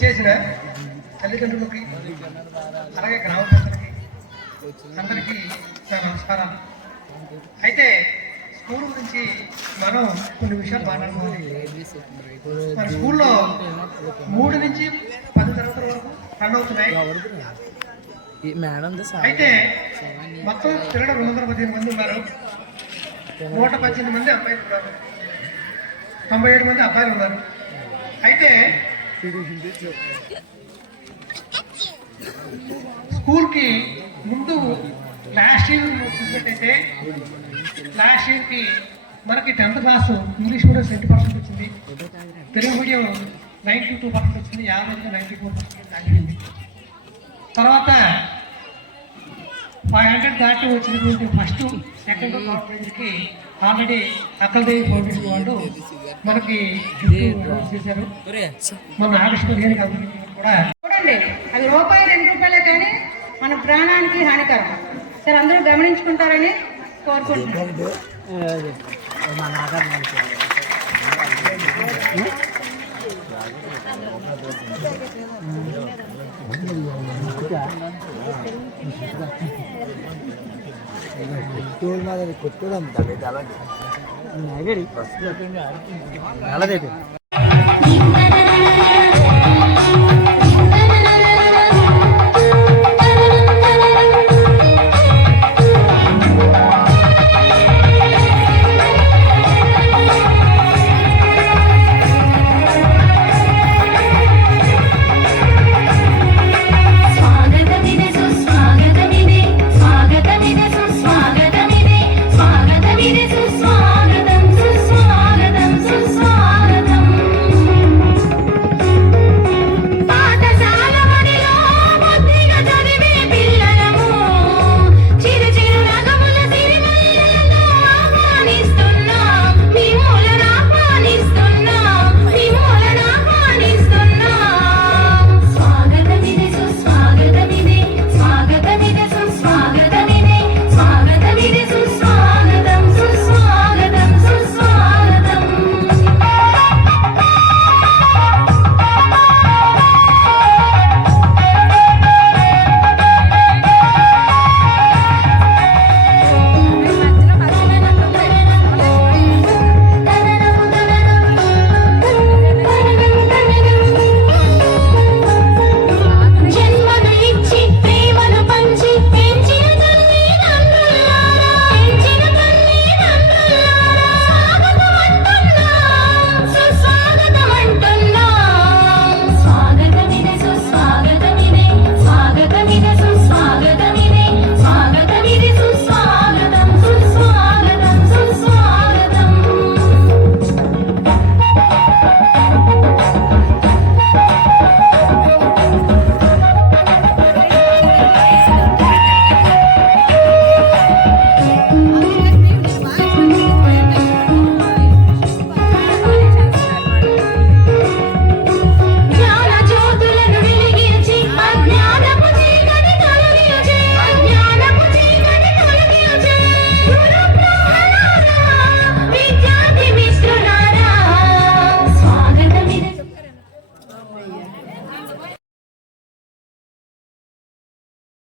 చేసిన తల్లిదండ్రులకి అలాగే గ్రామ ప్రజలకి అందరికీ నా నమస్కారాలు. అయితే స్కూల్ గురించి మనం కొన్ని విషయాలు మాట్లాడుకోవాలి. మన స్కూల్లో 3 నుంచి 10 తరగతుల వరకు రన్ అవుతున్నాయి. అయితే మొత్తం తిరగడం 215 మంది ఉన్నారు. 118 మంది అబ్బాయిలు ఉన్నారు, 97 మంది అబ్బాయిలు ఉన్నారు. అయితే స్కూల్కి ముందు లాస్ట్ ఇయర్ చూసినట్టయితే లాస్ట్ ఇయర్కి మనకి 10th క్లాస్ ఇంగ్లీష్ మీడియం 70% వచ్చింది, తెలుగు మీడియం 92% వచ్చింది, 50 94% తగ్గింది. తర్వాత 500 దాటి వచ్చినటువంటి ఫస్ట్ సెకండ్ థర్డ్ ప్రైజ్కి ఆల్రెడీ అక్కలదేవి ఫౌండేషన్ వాళ్ళు మనకి చేశారు. మన ఆగస్టు 15 కూడా చూడండి, అవి రూపాయి 2 రూపాయలే కానీ మన ప్రాణానికి హానికరం. సరే, అందరూ గమనించుకుంటారని కోరుకుంటున్నాను. కొట్టడం అలాగే